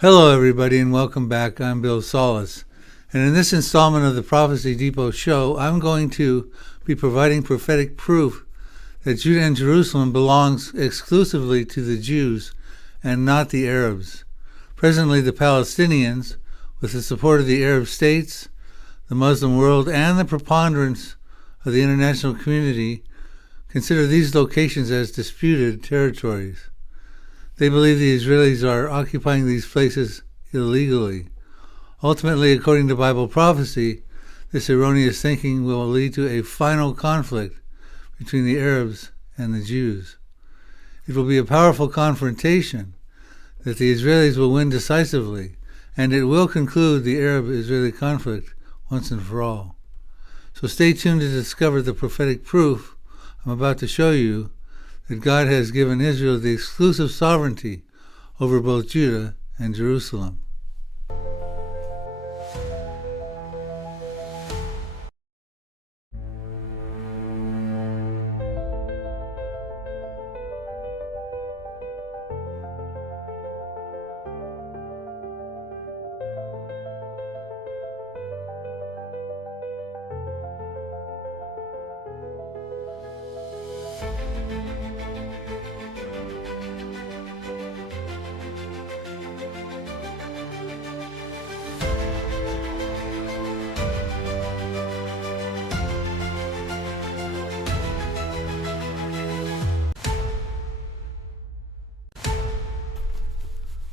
Hello, everybody, and welcome back. I'm Bill Salus. And in this installment of the Prophecy Depot show, I'm going to be providing prophetic proof that Judah and Jerusalem belongs exclusively to the Jews and not the Arabs. Presently, the Palestinians, with the support of the Arab states, the Muslim world, and the preponderance of the international community, consider these locations as disputed territories. They believe the Israelis are occupying these places illegally. Ultimately, according to Bible prophecy, this erroneous thinking will lead to a final conflict between the Arabs and the Jews. It will be a powerful confrontation that the Israelis will win decisively, and it will conclude the Arab-Israeli conflict once and for all. So stay tuned to discover the prophetic proof I'm about to show you that God has given Israel the exclusive sovereignty over both Judah and Jerusalem.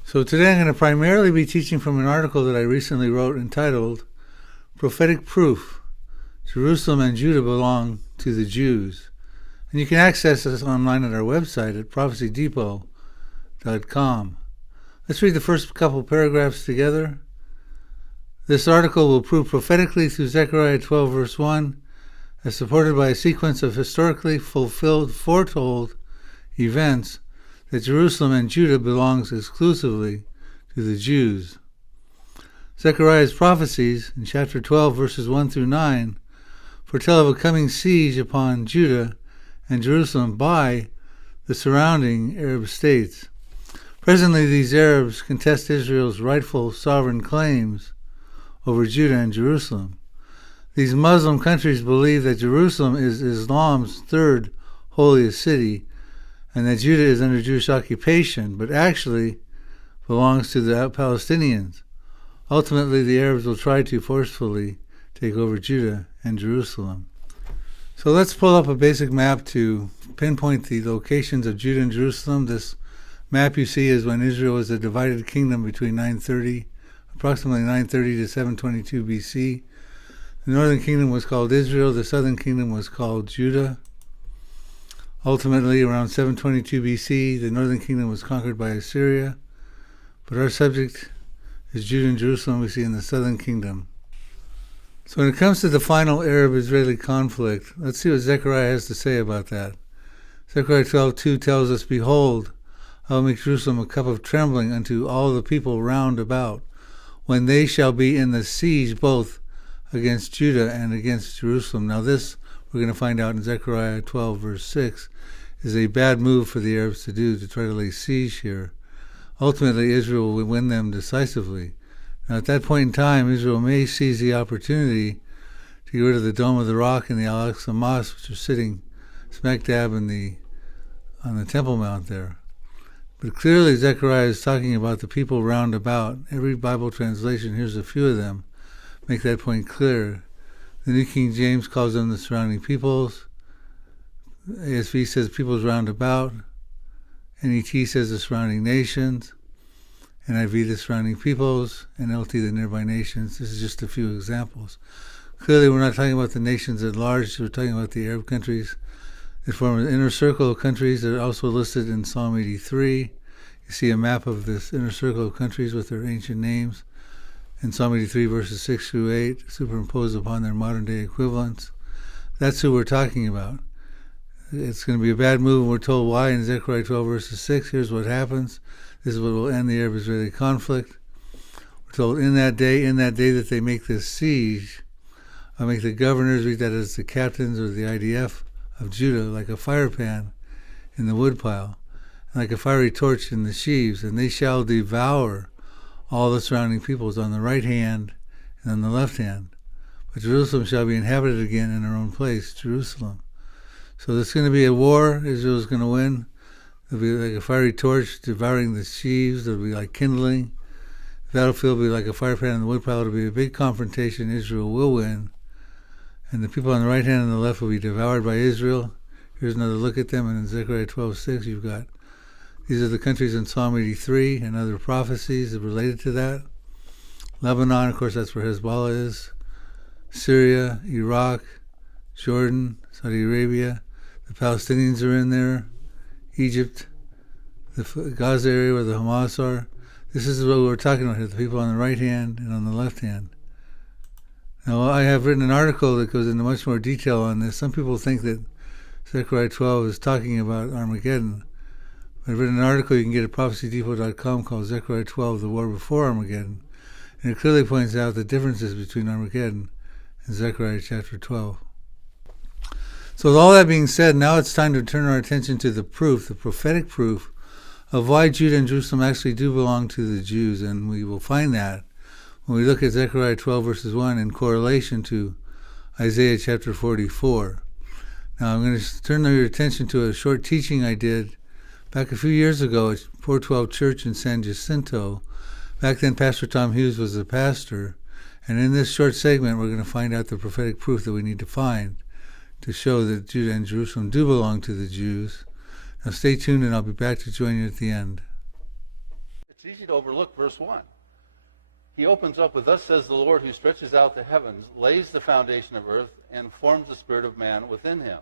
So today I'm going to primarily be teaching from an article that I recently wrote entitled Prophetic Proof, Jerusalem and Judah Belong to the Jews. And you can access this online at our website at prophecydepot.com. Let's read the first couple paragraphs together. This article will prove prophetically through Zechariah 12 verse 1, as supported by a sequence of historically fulfilled, foretold events, that Jerusalem and Judah belongs exclusively to the Jews. Zechariah's prophecies in chapter 12, verses 1 through 9, foretell of a coming siege upon Judah and Jerusalem by the surrounding Arab states. Presently, these Arabs contest Israel's rightful sovereign claims over Judah and Jerusalem. These Muslim countries believe that Jerusalem is Islam's third holiest city, and that Judah is under Jewish occupation, but actually belongs to the Palestinians. Ultimately, the Arabs will try to forcefully take over Judah and Jerusalem. So let's pull up a basic map to pinpoint the locations of Judah and Jerusalem. This map you see is when Israel was a divided kingdom between approximately 930 to 722 BC. The northern kingdom was called Israel, the southern kingdom was called Judah. Ultimately, around 722 BC, the northern kingdom was conquered by Assyria, but our subject is Judah and Jerusalem we see in the southern kingdom. So when it comes to the final Arab-Israeli conflict, let's see what Zechariah has to say about that. Zechariah 12:2 tells us, "Behold, I will make Jerusalem a cup of trembling unto all the people round about, when they shall be in the siege both against Judah and against Jerusalem." Now this, we're going to find out in Zechariah 12, verse 6, is a bad move for the Arabs to do, to try to lay siege here. Ultimately, Israel will win them decisively. Now, at that point in time, Israel may seize the opportunity to get rid of the Dome of the Rock and the Al-Aqsa Mosque, which are sitting smack dab on the Temple Mount there. But clearly, Zechariah is talking about the people round about. Every Bible translation, here's a few of them, make that point clear. The New King James calls them the surrounding peoples. ASV says peoples round about. NET says the surrounding nations. NIV the surrounding peoples. NLT the nearby nations. This is just a few examples. Clearly, we're not talking about the nations at large. We're talking about the Arab countries that form an inner circle of countries that are also listed in Psalm 83. You see a map of this inner circle of countries with their ancient names in Psalm 83, verses 6 through 8, superimposed upon their modern-day equivalents. That's who we're talking about. It's going to be a bad move, and we're told why in Zechariah 12, verses 6. Here's what happens. This is what will end the Arab-Israeli conflict. We're told in that day that they make this siege, I'll make the governors, read that as the captains or the IDF of Judah, like a fire pan in the woodpile, and like a fiery torch in the sheaves, and they shall devour all the surrounding peoples on the right hand and on the left hand. But Jerusalem shall be inhabited again in her own place, Jerusalem. So there's going to be a war. Israel's going to win. It'll be like a fiery torch devouring the sheaves. It'll be like kindling. The battlefield will be like a fire pan in the woodpile. It'll be a big confrontation. Israel will win. And the people on the right hand and the left will be devoured by Israel. Here's another look at them. And in Zechariah 12:6, you've got, these are the countries in Psalm 83 and other prophecies that related to that. Lebanon, of course, that's where Hezbollah is. Syria, Iraq, Jordan, Saudi Arabia. The Palestinians are in there. Egypt, the Gaza area where the Hamas are. This is what we're talking about here, the people on the right hand and on the left hand. Now, I have written an article that goes into much more detail on this. Some people think that Zechariah 12 is talking about Armageddon. I've written an article you can get at prophecydepot.com called Zechariah 12, the War Before Armageddon. And it clearly points out the differences between Armageddon and Zechariah chapter 12. So with all that being said, now it's time to turn our attention to the proof, the prophetic proof, of why Judah and Jerusalem actually do belong to the Jews. And we will find that when we look at Zechariah 12 verses 1 in correlation to Isaiah chapter 44. Now I'm going to turn your attention to a short teaching I did back a few years ago at 412 Church in San Jacinto. Back then Pastor Tom Hughes was the pastor. And in this short segment we're going to find out the prophetic proof that we need to find to show that Judah and Jerusalem do belong to the Jews. Now stay tuned and I'll be back to join you at the end. It's easy to overlook verse 1. He opens up with, "Thus says the Lord who stretches out the heavens, lays the foundation of earth, and forms the spirit of man within him."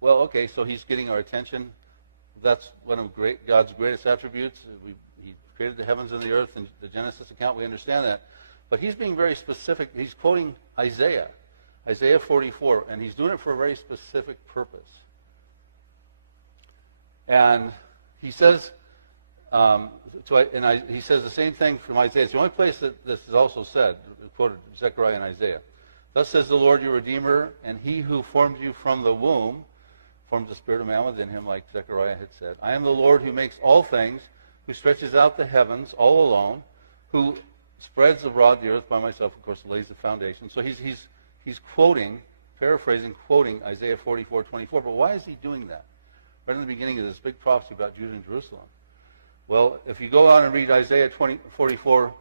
Well, okay, so he's getting our attention. That's one of God's greatest attributes. He created the heavens and the earth. In the Genesis account, we understand that. But he's being very specific. He's quoting Isaiah 44, and he's doing it for a very specific purpose. And he says, he says the same thing from Isaiah. It's the only place that this is also said, quoted Zechariah and Isaiah. "Thus says the Lord your Redeemer, and he who formed you from the womb, formed the spirit of man within him," like Zechariah had said. "I am the Lord who makes all things, who stretches out the heavens all alone, who spreads abroad the earth by myself," of course, lays the foundation. So he's quoting, paraphrasing, quoting Isaiah 44:24. But why is he doing that? Right in the beginning of this big prophecy about Judah and Jerusalem. Well, if you go on and read Isaiah 44,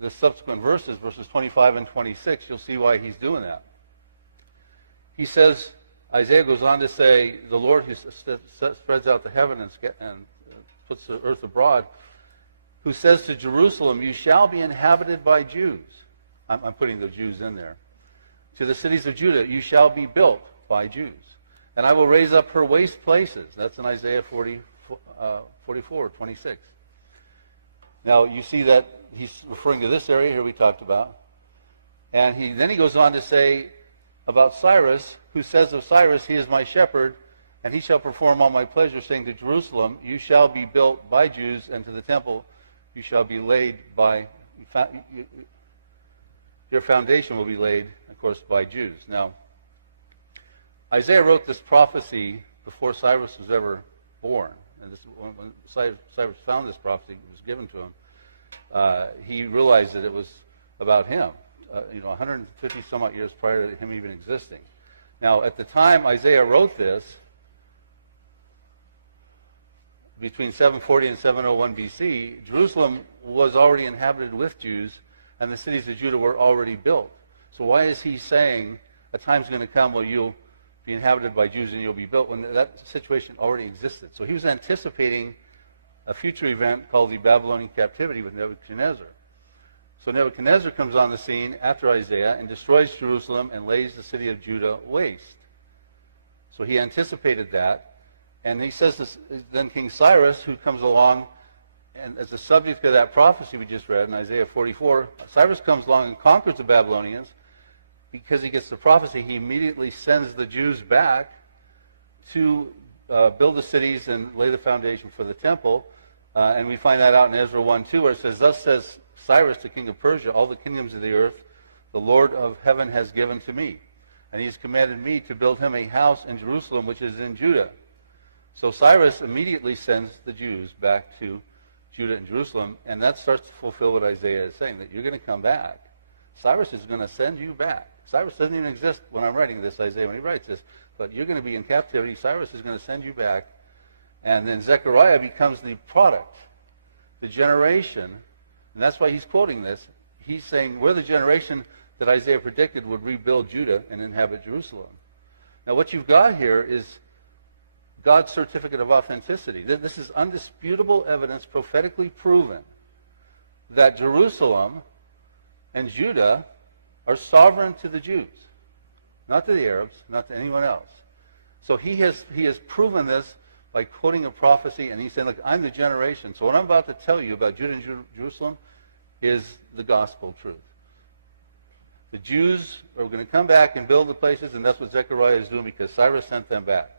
the subsequent verses 25 and 26, you'll see why he's doing that. He says, Isaiah goes on to say, the Lord who spreads out the heaven and puts the earth abroad, who says to Jerusalem, "You shall be inhabited by Jews." I'm putting the Jews in there. "To the cities of Judah, you shall be built by Jews. And I will raise up her waste places." That's in Isaiah 44:26. Now, you see that he's referring to this area here we talked about. And then he goes on to say about Cyrus, who says of Cyrus, "He is my shepherd, and he shall perform all my pleasure," saying to Jerusalem, "You shall be built by Jews, and to the temple you shall be laid by," your foundation will be laid, of course, by Jews. Now, Isaiah wrote this prophecy before Cyrus was ever born. And when Cyrus found this prophecy, it was given to him, he realized that it was about him, 150 some odd years prior to him even existing. Now, at the time Isaiah wrote this, between 740 and 701 BC, Jerusalem was already inhabited with Jews, and the cities of Judah were already built. So why is he saying a time's going to come where you'll be inhabited by Jews and you'll be built, when that situation already existed? So he was anticipating a future event called the Babylonian captivity with Nebuchadnezzar. So Nebuchadnezzar comes on the scene after Isaiah and destroys Jerusalem and lays the city of Judah waste. So he anticipated that. And he says this, then King Cyrus, who comes along, and as the subject of that prophecy we just read in Isaiah 44, Cyrus comes along and conquers the Babylonians. Because he gets the prophecy, he immediately sends the Jews back to build the cities and lay the foundation for the temple. And we find that out in Ezra 1:2, where it says, "Thus says Cyrus, the king of Persia, all the kingdoms of the earth, the Lord of heaven has given to me. And he has commanded me to build him a house in Jerusalem, which is in Judah." So Cyrus immediately sends the Jews back to Judah and Jerusalem, and that starts to fulfill what Isaiah is saying, that you're going to come back. Cyrus is going to send you back. Cyrus doesn't even exist when I'm writing this, Isaiah, when he writes this, but you're going to be in captivity. Cyrus is going to send you back, and then Zechariah becomes the product, the generation, and that's why he's quoting this. He's saying we're the generation that Isaiah predicted would rebuild Judah and inhabit Jerusalem. Now what you've got here is God's certificate of authenticity. This is undisputable evidence, prophetically proven, that Jerusalem and Judah are sovereign to the Jews, not to the Arabs, not to anyone else. So he has proven this by quoting a prophecy, and he's saying, look, I'm the generation. So what I'm about to tell you about Judah and Jerusalem is the gospel truth. The Jews are going to come back and build the places, and that's what Zechariah is doing because Cyrus sent them back.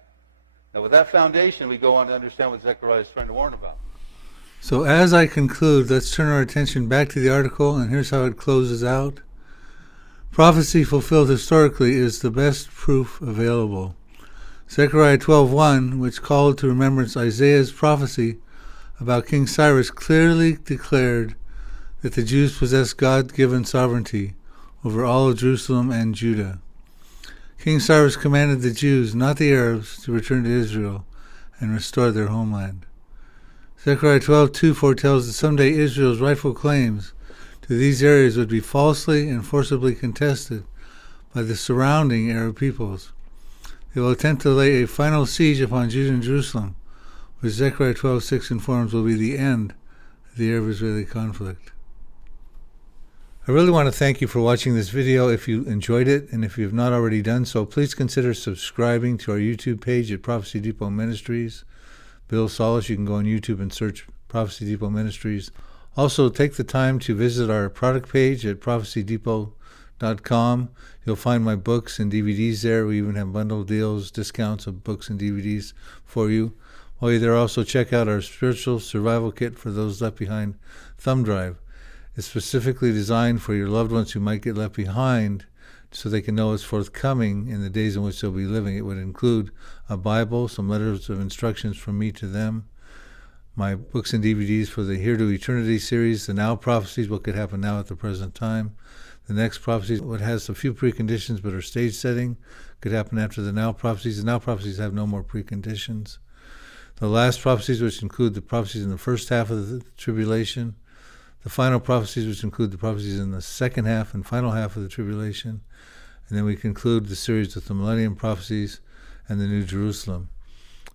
Now, with that foundation, we go on to understand what Zechariah is trying to warn about. So as I conclude, let's turn our attention back to the article, and here's how it closes out. Prophecy fulfilled historically is the best proof available. Zechariah 12:1, which called to remembrance Isaiah's prophecy about King Cyrus, clearly declared that the Jews possess God-given sovereignty over all of Jerusalem and Judah. King Cyrus commanded the Jews, not the Arabs, to return to Israel and restore their homeland. Zechariah 12:2 foretells that someday Israel's rightful claims to these areas would be falsely and forcibly contested by the surrounding Arab peoples. They will attempt to lay a final siege upon Judah and Jerusalem, which Zechariah 12:6 informs will be the end of the Arab-Israeli conflict. I really want to thank you for watching this video. If you enjoyed it, and if you have not already done so, please consider subscribing to our YouTube page at Prophecy Depot Ministries. Bill Salus, you can go on YouTube and search Prophecy Depot Ministries. Also, take the time to visit our product page at prophecydepot.com. You'll find my books and DVDs there. We even have bundle deals, discounts of books and DVDs for you. While you're there, also check out our Spiritual Survival Kit for those left behind thumb drive. It's specifically designed for your loved ones who might get left behind so they can know it's forthcoming in the days in which they'll be living. It would include a Bible, some letters of instructions from me to them, my books and DVDs for the Here to Eternity series, the Now Prophecies, what could happen now at the present time. The Next Prophecies, what has a few preconditions but are stage setting, could happen after the Now Prophecies. The Now Prophecies have no more preconditions. The Last Prophecies, which include the prophecies in the first half of the tribulation. The Final Prophecies, which include the prophecies in the second half and final half of the tribulation. And then we conclude the series with the Millennium Prophecies and the New Jerusalem.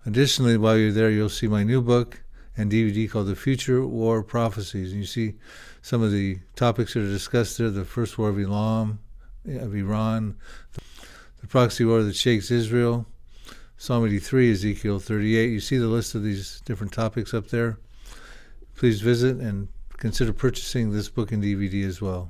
Additionally, while you're there, you'll see my new book and DVD called The Future War Prophecies. And you see some of the topics that are discussed there: the First War of Iran, the proxy war that shakes Israel, Psalm 83, Ezekiel 38. You see the list of these different topics up there. Please visit and consider purchasing this book and DVD as well.